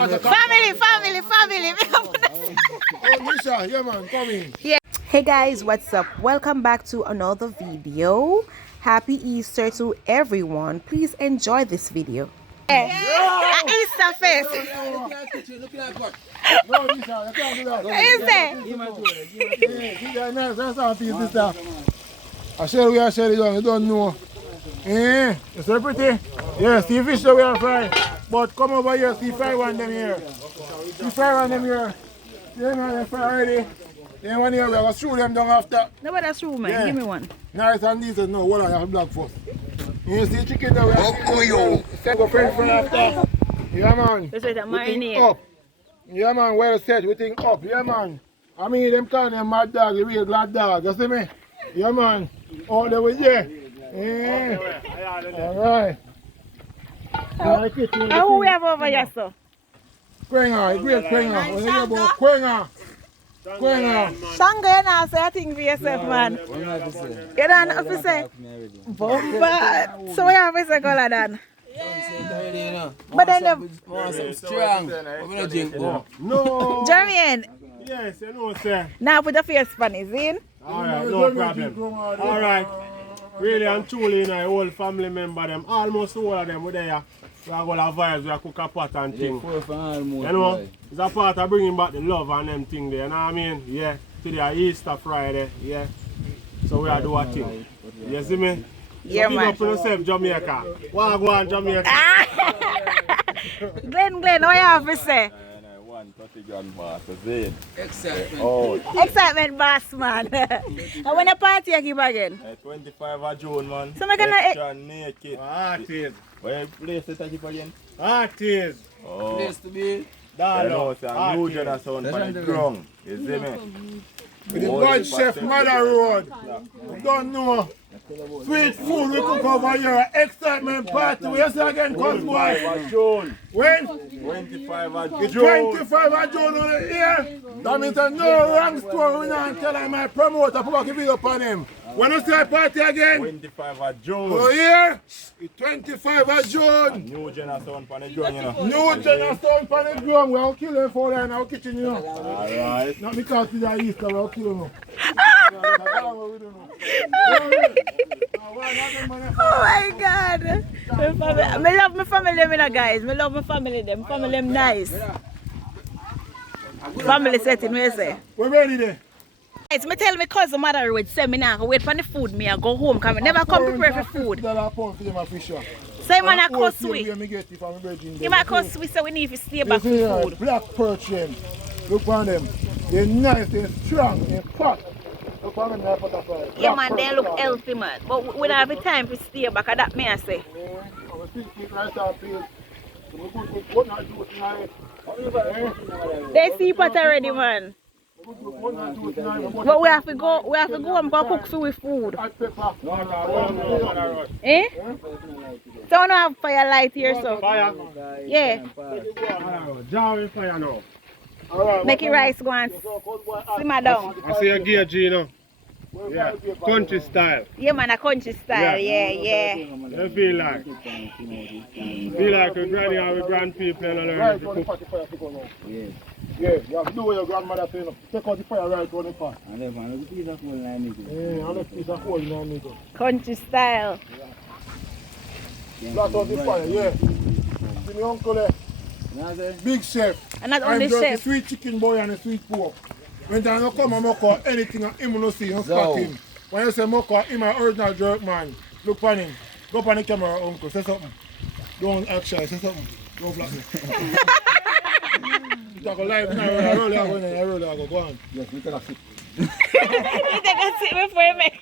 Family. Oh, Nisha, yeah man, come in. Yeah. Hey guys, what's up? Welcome back to another video. Happy Easter to everyone. Please enjoy this video. Easter fest. No, Nisha, you can't do that. Is it? That's how it is, sister. I share we are sharing, you don't know. You see pretty? Yeah, see fish that we are fry. But come over here, see fry one them here. See fry one them here. Yeah man, they fry already. Then one here, we are going to shoot them down after. No, but that's true, man. Yeah. Give me one. Nice and decent, no, what I have black first. You see chicken that we are set go French fry after. Yeah man. Let's wait a We think marinade. up. Yeah man, well said, we think up. Yeah man. I mean them kind of mad dog, the real glad dog, you see me? Yeah man. All the way there. Yeah. Alright. Who we have over here, sir? Quenga, great Quenga. What you about Quenga? Quenga. Shango, you know, say a thing for yourself, man. You don't have to say. Bomba. So we have to say color then. But then the... Strong. No. Jermaine, Yes, you know, sir. now put the face pan is in. Alright, no problem. Alright. Really and truly, you know, the whole family member, them, almost all of them, we there. We are going to vibes, we are cook a pot and thing. You know, it's a part of bringing back the love and them thing there, you know what I mean? Yeah, today Easter Friday, yeah. So we are doing a thing. You see me? Yeah, so man. big up to yourself, Jamaica. Want to go on Jamaica? Glenn, what you have to say? Excitement, boss, man. And when the party you keep again? 25 of June, man. So I'm gonna... Extra naked. Artist. Where you place it again again? Artist. Oh. Place to be. You know, it's a new Artist. generation on the ground. You see me? With the God Chef Mother Road. You don't know. Sweet food we cook over here. Excitement party. We say again, cause boy. June. When? 25 of The June. 25 of June on the year. That means a no wrong story. We not tell him my promoter. Put a video upon him. When you say party again? 25 of June. Oh yeah? The 25 of June. New generation on the ground, you know. New generation for the drum. We'll kill him for that in our kitchen, you know. Alright. Not because it's a Easter, we'll kill him. Oh my God. I love my family, them, guys. I love my family, them. Family, them nice. Family setting, what you say? We're ready there. Guys, me tell my cousin mother would send me now go wait for the food me and go home because I never come prepare for food. So you man a cuss we. You man cuss we so we need to stay back for food. Black perch them. Look on them. They're nice, they're strong, they're fat. Look on them, they're butterfly. Yeah man, they look healthy man. But we don't have the time to stay back, that me I say. They see pot already man. But we have to go and go cook with food. Eh? So we don't have fire light here so. Fire. Yeah. Jar with fire now. Make it rice go and simmer down. I see a gauge, you know. Yeah, country style. Yeah man, a country style, yeah. You feel like? Feel like a granny or a grand people and learn to cook. Yeah, you have to do what your grandmother said. Take out the fire right on the pot. And then man, look at the whole line it. Yeah, and a piece of coal in the middle. Country style. Flat out the fire, yeah. See my uncle there. Big chef. And not I'm only just a chef. sweet chicken boy and a sweet pork. When I come and mock out anything and him no see, no spot him. When you say mock out him an original jerk man, look on him. Go up on the camera, uncle, say something. Don't act shy, say something. Don't flat me. You talk a live now, I roll I go on. Yes, we can sit. You take a sip before you make.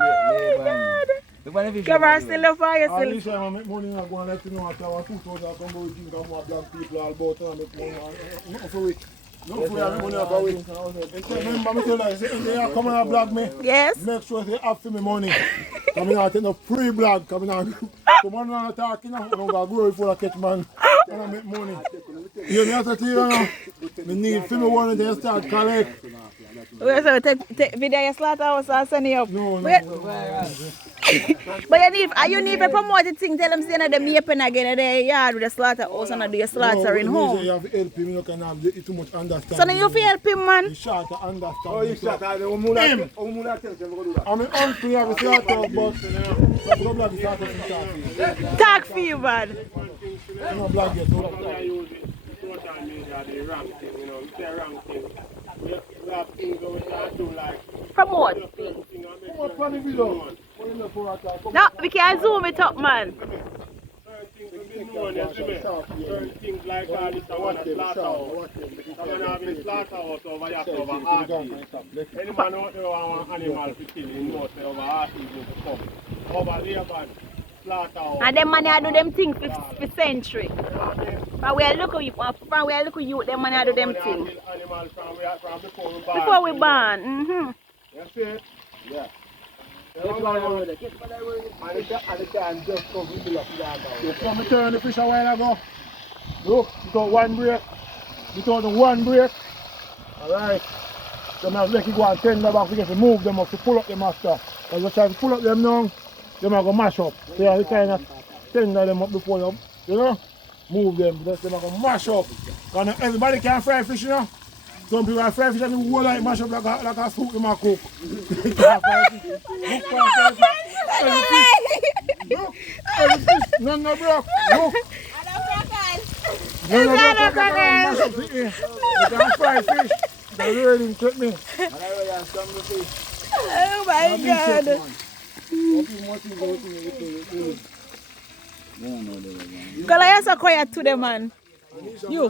Oh my God. Camera still up for All yourself. this time I make money and go and let you know after our 2,000 I come go with drink and more black people all about and make money. Nothing for it. Nothing for it, money about it. Remember me tell you, say if they are coming and blog me, Yes. make sure they have for me money. Coming out take no free blog, coming out. Come on and talk, you know, I'm going to grow before I catch man. And I make money. You know what I tell you now? Me need for me one day start collect. Wait, so take video your slaughterhouse and send it up. No. Wait. But you need to promote the thing, tell them say them yaping again the yard with the slaughterhouse and do your slaughtering home. You have to help him, you can have too much understanding. So now you have to help him, man. You short to understand. Oh, you shot at the Him. I'm an uncle, you have a slaughterhouse, but don't block the slaughterhouse in short. Talk for you, man. You don't block it. Social media, the rank thing, you know, we say rank thing. We have things that we can do like Promote. Come on, plan the video. No, we can zoom it up, man. certain things like that, it's a one at slaughterhouse. Someone having slaughterhouse over here over arteries. Any man out there want an animal to kill, you know, say over arteries to come. Over there, man, slaughterhouse. And them man do them things for century. But we are looking you, them man do them things. Animals from before we born. Before we born. You see it? Yeah. You saw me turn the fish a while ago. Look, without one break. Without the one break. Alright. So now let you go and tend them back to get to move them up to pull up the master. Because you try to pull up them now, they might go mash up. So you have to kind of tender them up before you know, move them. They might go mash up. Because everybody can fry fish, you know. Some people are fry fish and the whole like mash up like a soup in my cook. Look, every fish, none no broke. Look. None no broke, mash up the ear. You can fry fish. They really take me. Oh my God. Because I so quiet to them, man. You.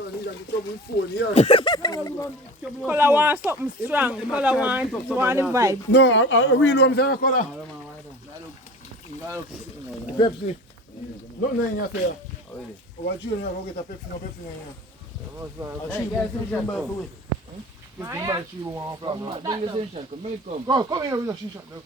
Color want something strong. Color want the vibe. No, I really want to say color. Pepsi. Nothing in your say. Oh, I you go get a Pepsi, no Pepsi in here. Go, come here with your shisha. No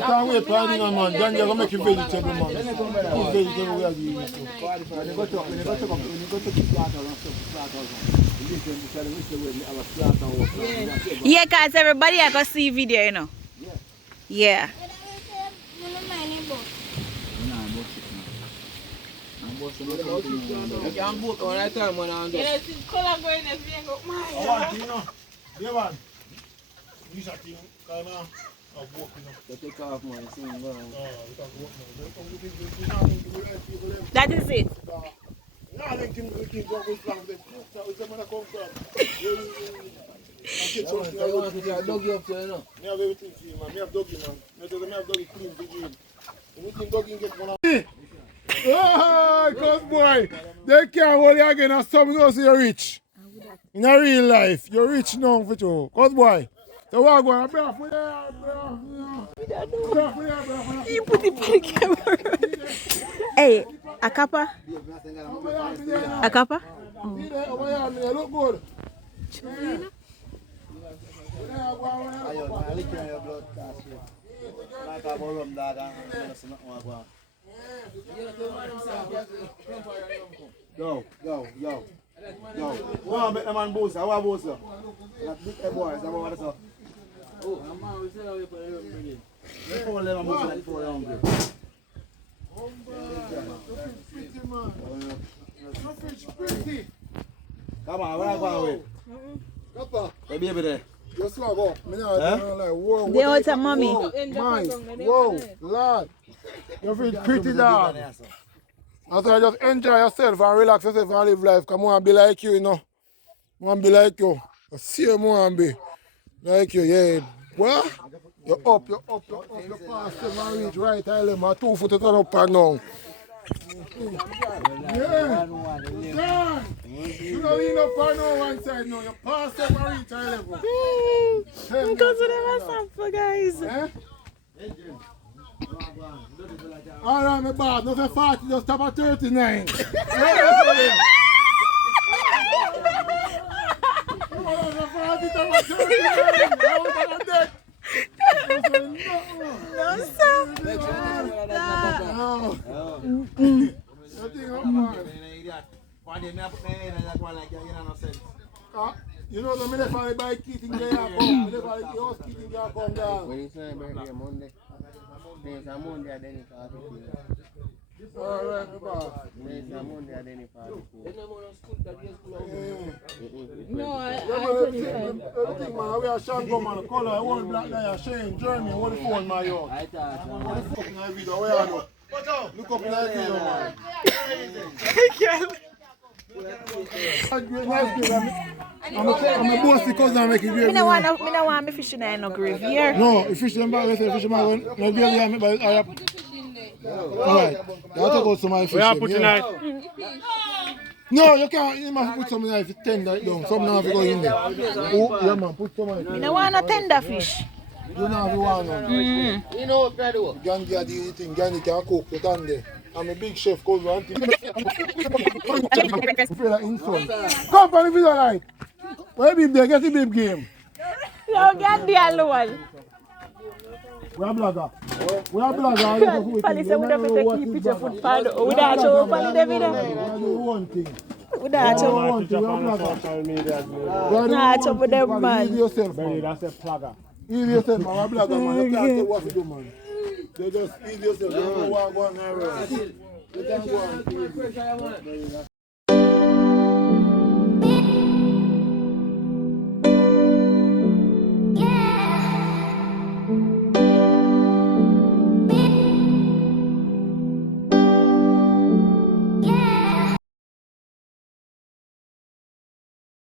time wait for anything, man. Then you're going to make you vegetable, man. This vegetable we are doing. Yeah, guys, everybody I go see video, you know. Yeah. That is it. Oh, cuz boy, they can't hold you again as some go say you're rich. In a real life, you're rich now for you. Cuz boy, so what going to for You put it on the camera. Hey, a kappa? A kappa? You look good. Yo. Go on, make the man boost. I want boost. That big boy, is that what it's up? Oh, I'm on. We still have to put it before let them boost like 4 rounds. Come on, where I going with? Hey, baby there. Just swag up. Like, whoa. They want a mommy. Whoa, Lord. You feel pretty, dog. And so just enjoy yourself and relax yourself and live life. Come on, be like you, you know. Want to be like you. See you more and be like you, yeah. What? You're up. You pass 7 reach right island, my 2 foot turn up and down. Yeah. Done. You don't lean up on no one side now. You pass 7 reach island. Because of them for guys. Eh? Alright, my bad. Not a 40, just stop at 39. You know, the minute I buy keating there, come. Minute I house keating there, come down. When you say birthday Monday, there's a Monday and then it's Alright, my boss. there's a Monday and then it's No, Everything, man. We are Shango, man. The color, I want black there, Shane, Germany. What the phone, my yard? I thought, What the fuck in that video? Where are you? Look up in that video, man. I'm a bossy cousin, I make it I don't want me fishing in no grave here. No, if fish them back, I say fish them back. No gravy, I make, but I have. Alright, you have to go to my fish. We are putting yeah. it. No, you can't. You must put some knife tender it down. Some knife go in there. Oh, yeah, man, put some knife. I don't want no tender fish. You don't have to want none. you know what I do? Gandhi are the thing. Gandhi can cook. You can there. I'm a big chef. Cause one thing. Feel like insult. Come on, video like. Where beep there? Get the beep game. Yo, get the alone. We are blogger. We are blogger. Pali say we don't take keep picture food pad. We don't show Pali the video. We do one thing. We don't show. One thing. We are blogger. Social media. Nah, show with them man. Ease yourself, man. That's a plugger. Ease yourself, man. We are blogger, man. You can't tell what to do, man. They just ease yourself. You don't know what going on. You can go on.